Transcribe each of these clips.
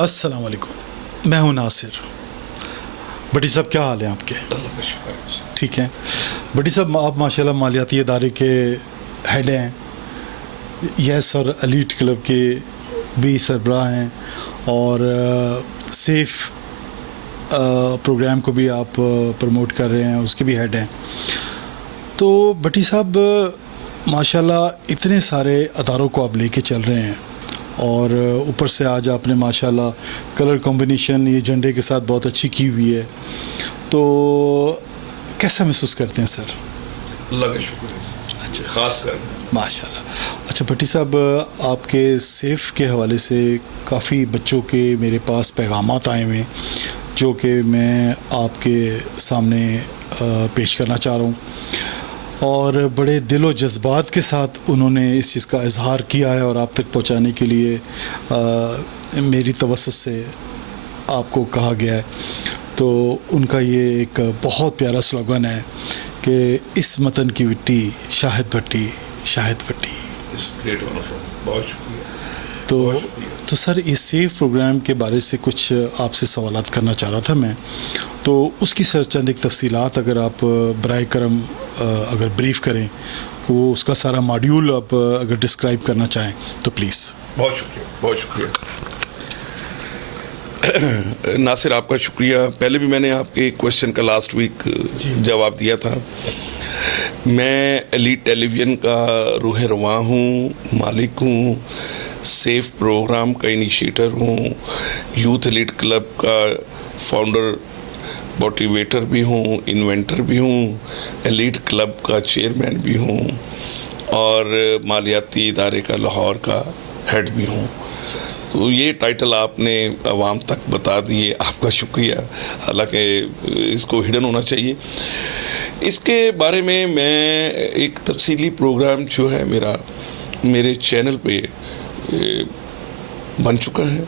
अस्सलाम वालेकुम, मैं हूं नासिर। बटी साहब, क्या हाल है आपके? अल्लाह का शुक्र है। ठीक है बटी साहब, आप माशाल्लाह मालियाती इदारे के हेड हैं, यस, और एलीट क्लब के भी सरबराह हैं, और सेफ प्रोग्राम को भी आप प्रमोट कर रहे हैं, उसके भी हेड हैं। तो बटी साहब, माशाल्लाह इतने सारे अदारों को आप लेके चल रहे हैं, और ऊपर से आज आपने माशाल्लाह कलर कॉम्बिनेशन ये झंडे के साथ बहुत अच्छी की हुई है, तो कैसा महसूस करते हैं सर? अल्लाह का शुक्र है। अच्छा, ख़ास कर माशाल्लाह। अच्छा भट्टी साहब, आपके सेफ़ के हवाले से काफ़ी बच्चों के मेरे पास पैगामात आए हुए हैं, जो कि मैं आपके सामने पेश करना चाह रहा हूँ, और बड़े दिल व जज्बात के साथ उन्होंने इस चीज़ का इजहार किया है, और आप तक पहुँचाने के लिए मेरी तवज्जो से आपको कहा गया है। तो उनका ये एक बहुत प्यारा स्लोगन है कि इस वतन की मिट्टी शाहिद भट्टी, शाहिद भट्टी। ग्रेट ऑनर, बहुत शुक्रिया। तो सर, इस सेफ प्रोग्राम के बारे से कुछ आपसे सवालात करना चाह रहा था मैं, तो उसकी सर चंद एक तफसीलात अगर आप बराए करम अगर ब्रीफ करें, तो वो उसका सारा मॉड्यूल आप अगर डिस्क्राइब करना चाहें तो प्लीज़। बहुत शुक्रिया, बहुत शुक्रिया। नासिर, आपका शुक्रिया। पहले भी मैंने आपके क्वेश्चन का लास्ट वीक जवाब दिया था। मैं एलीट टेलीविज़न का रूह रवां हूँ, मालिक हूँ, सेफ प्रोग्राम का इनिशिएटर हूँ, यूथ एलीट क्लब का फाउंडर मोटिवेटर भी हूँ, इन्वेंटर भी हूँ, एलीट क्लब का चेयरमैन भी हूँ, और मालियाती इदारे का लाहौर का हेड भी हूँ। तो ये टाइटल आपने आवाम तक बता दिए, आपका शुक्रिया। हालांकि इसको हिडन होना चाहिए। इसके बारे में मैं एक तफसीली प्रोग्राम जो है मेरे चैनल पे बन चुका है,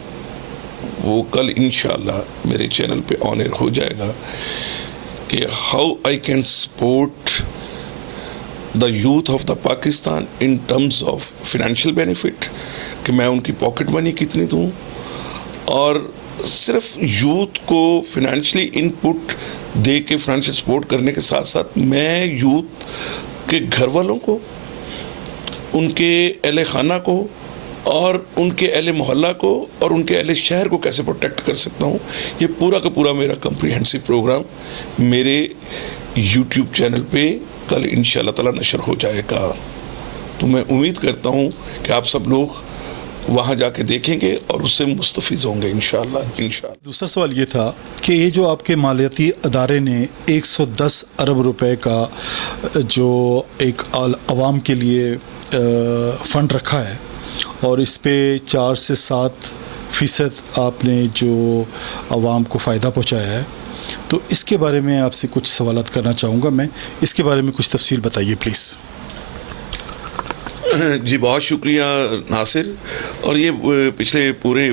वो कल इंशाल्लाह मेरे चैनल पे ऑन एयर हो जाएगा, कि how I can support the youth of the Pakistan in terms of financial benefit, कि मैं उनकी पॉकेट मनी कितनी दूँ, और सिर्फ यूथ को फिनेंशियली इनपुट दे के फाइनेंशियल सपोर्ट करने के साथ साथ मैं यूथ के घर वालों को, उनके अहले खाना को, और उनके अहले मोहल्ला को, और उनके अहले शहर को कैसे प्रोटेक्ट कर सकता हूँ। ये पूरा का पूरा मेरा कम्प्रीहेंसिव प्रोग्राम मेरे यूट्यूब चैनल पे कल इंशाअल्लाह ताला नशर हो जाएगा। तो मैं उम्मीद करता हूँ कि आप सब लोग वहाँ जाके देखेंगे और उससे मुस्तफ़ीज़ होंगे इंशाअल्लाह। दूसरा सवाल ये था कि ये जो आपके मालियाती अदारे ने 110 अरब रुपए का जो एक आवाम के लिए फ़ंड रखा है, और इस पे 4 से 7% आपने जो आवाम को फ़ायदा पहुँचाया है, तो इसके बारे में आपसे कुछ सवालात करना चाहूँगा मैं। इसके बारे में कुछ तफसील बताइए प्लीज़। जी, बहुत शुक्रिया नासिर। और ये पिछले पूरे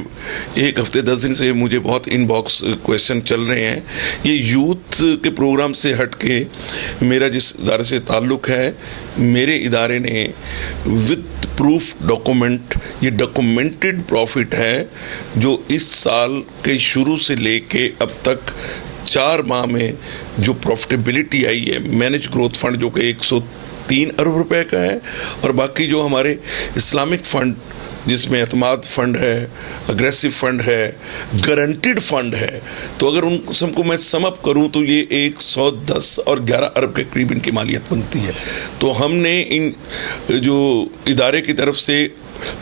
1 हफ्ते 10 दिन से मुझे बहुत इनबॉक्स क्वेश्चन चल रहे हैं। ये यूथ के प्रोग्राम से हट के मेरा जिस इदारे से ताल्लुक़ है, मेरे इदारे ने विद प्रूफ डॉक्यूमेंट, ये डॉक्यूमेंटेड प्रॉफिट है, जो इस साल के शुरू से लेके अब तक 4 माह में जो प्रॉफिटेबिलिटी आई है, मैनेज ग्रोथ फंड जो कि 103 अरब रुपए का है, और बाकी जो हमारे इस्लामिक फ़ंड जिसमें एतमाद फ़ंड है, अग्रेसिव फ़ंड है, गारंटीड फ़ंड है, तो अगर उन सबको मैं समअप करूं तो ये 110 और 11 अरब के करीब इनकी मालियत बनती है। तो हमने इन जो इदारे की तरफ से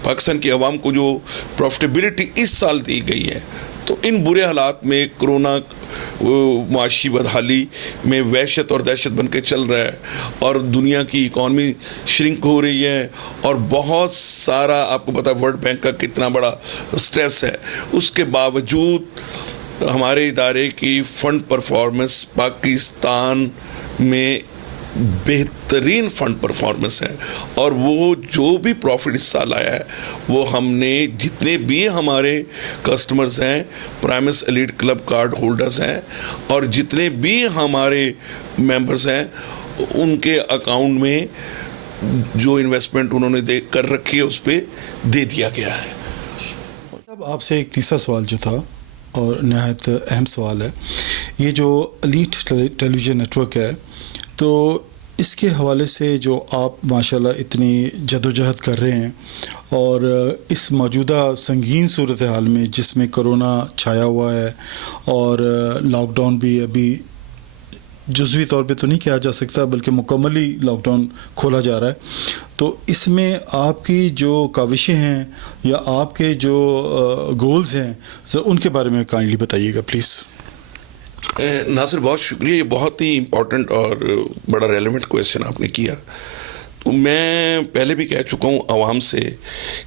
पाकिस्तान की आवाम को जो प्रॉफिटेबिलिटी इस साल दी गई है, तो इन बुरे हालात में कोरोना माशी बदहाली में वहशत और दहशत बन के चल रहा है, और दुनिया की इकॉनमी श्रिंक हो रही है, और बहुत सारा आपको पता है वर्ल्ड बैंक का कितना बड़ा स्ट्रेस है, उसके बावजूद हमारे इदारे की फ़ंड परफॉर्मेंस पाकिस्तान में बेहतरीन फ़ंड परफॉर्मेंस है। और वो जो भी प्रॉफिट इस साल आया है, वो हमने जितने भी हमारे कस्टमर्स हैं, Primus elite club card holders हैं, और जितने भी हमारे मेंबर्स हैं, उनके अकाउंट में जो इन्वेस्टमेंट उन्होंने कर रखी है उस पर दे दिया गया है। अब آپ سے ایک تیسرا سوال جو تھا اور نہایت اہم سوال ہے، یہ جو الیٹ ٹیلی ویژن نیٹ ورک ہے، تو اس کے حوالے سے جو آپ ماشاءاللہ اتنی جدوجہد کر رہے ہیں، اور اس موجودہ سنگین صورتحال میں جس میں کرونا چھایا ہوا ہے اور لاک ڈاؤن بھی ابھی جزوی طور پہ تو نہیں کیا جا سکتا بلکہ مکمل ہی لاک ڈاؤن کھولا جا رہا ہے، تو اس میں آپ کی جو کاوشیں ہیں یا آپ کے جو گولز ہیں ان کے بارے میں کائنڈلی بتائیے گا پلیز۔ ناصر بہت شکریہ، یہ بہت ہی امپورٹنٹ اور بڑا ریلیونٹ کویشچن آپ نے کیا۔ تو میں پہلے بھی کہہ چکا ہوں عوام سے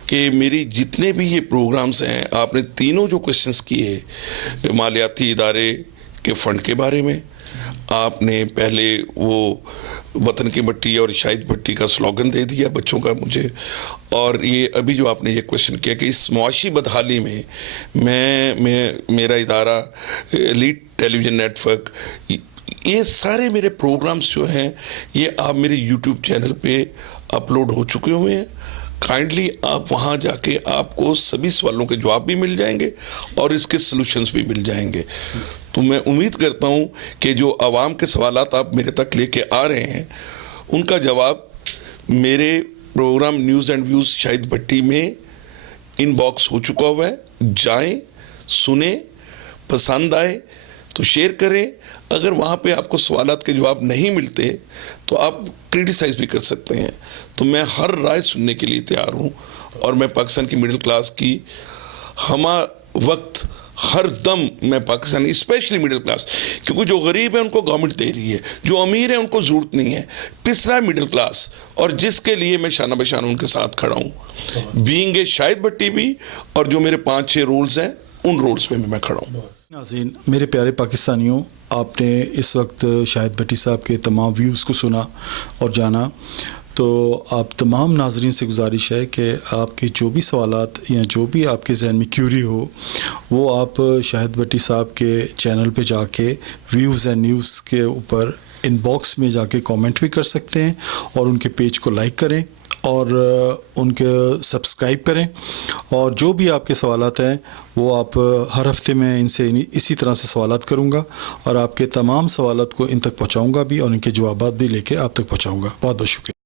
کہ میری جتنے بھی یہ پروگرامز ہیں، آپ نے تینوں جو کویشچنس کیے، مالیاتی ادارے کے فنڈ کے بارے میں، آپ نے پہلے وہ وطن کی مٹی اور شاہد بھٹی کا سلوگن دے دیا بچوں کا مجھے، اور یہ ابھی جو آپ نے یہ کویشچن کیا کہ اس معاشی بدحالی میں میرا ادارہ الیٹ ٹیلی ویژن نیٹ ورک، یہ سارے میرے پروگرامز جو ہیں یہ آپ میرے یوٹیوب چینل پہ اپلوڈ ہو چکے ہوئے ہیں۔ کائنڈلی آپ وہاں جا کے آپ کو سبھی سوالوں کے جواب بھی مل جائیں گے اور اس کے سلوشنز بھی مل جائیں گے۔ تو میں امید کرتا ہوں کہ جو عوام کے سوالات آپ میرے تک لے کے آ رہے ہیں ان کا جواب میرے پروگرام نیوز اینڈ ویوز شاہد بھٹی میں ان باکس ہو چکا ہوا ہے۔ جائیں، سنیں، پسند آئے تو شیئر کریں۔ اگر وہاں پہ آپ کو سوالات کے جواب نہیں ملتے تو آپ کرٹیسائز بھی کر سکتے ہیں۔ تو میں ہر رائے سننے کے لیے تیار ہوں، اور میں پاکستان کی مڈل کلاس کی ہمہ وقت ہر دم میں پاکستان اسپیشلی مڈل کلاس، کیونکہ جو غریب ہے ان کو گورنمنٹ دے رہی ہے، جو امیر ہے ان کو ضرورت نہیں ہے، پسرا ہے مڈل کلاس، اور جس کے لیے میں شانہ بشانہ ان کے ساتھ کھڑا ہوں، بینگ اے شاہد بھٹی بھی، اور جو میرے 5-6 رولز ہیں ان رولز میں بھی میں کھڑا ہوں۔ ناظرین، میرے پیارے پاکستانیوں، آپ نے اس وقت شاہد بھٹی صاحب کے تمام ویوز کو سنا اور جانا، تو آپ تمام ناظرین سے گزارش ہے کہ آپ کے جو بھی سوالات یا جو بھی آپ کے ذہن میں کیوری ہو وہ آپ شاہد بھٹی صاحب کے چینل پہ جا کے ویوز اینڈ نیوز کے اوپر ان باکس میں جا کے کامنٹ بھی کر سکتے ہیں، اور ان کے پیج کو لائک کریں اور ان کے سبسکرائب کریں، اور جو بھی آپ کے سوالات ہیں وہ آپ ہر ہفتے میں ان سے اسی طرح سے سوالات کروں گا، اور آپ کے تمام سوالات کو ان تک پہنچاؤں گا بھی، اور ان کے جوابات بھی لے کے آپ تک پہنچاؤں گا۔ بہت بہت شکریہ۔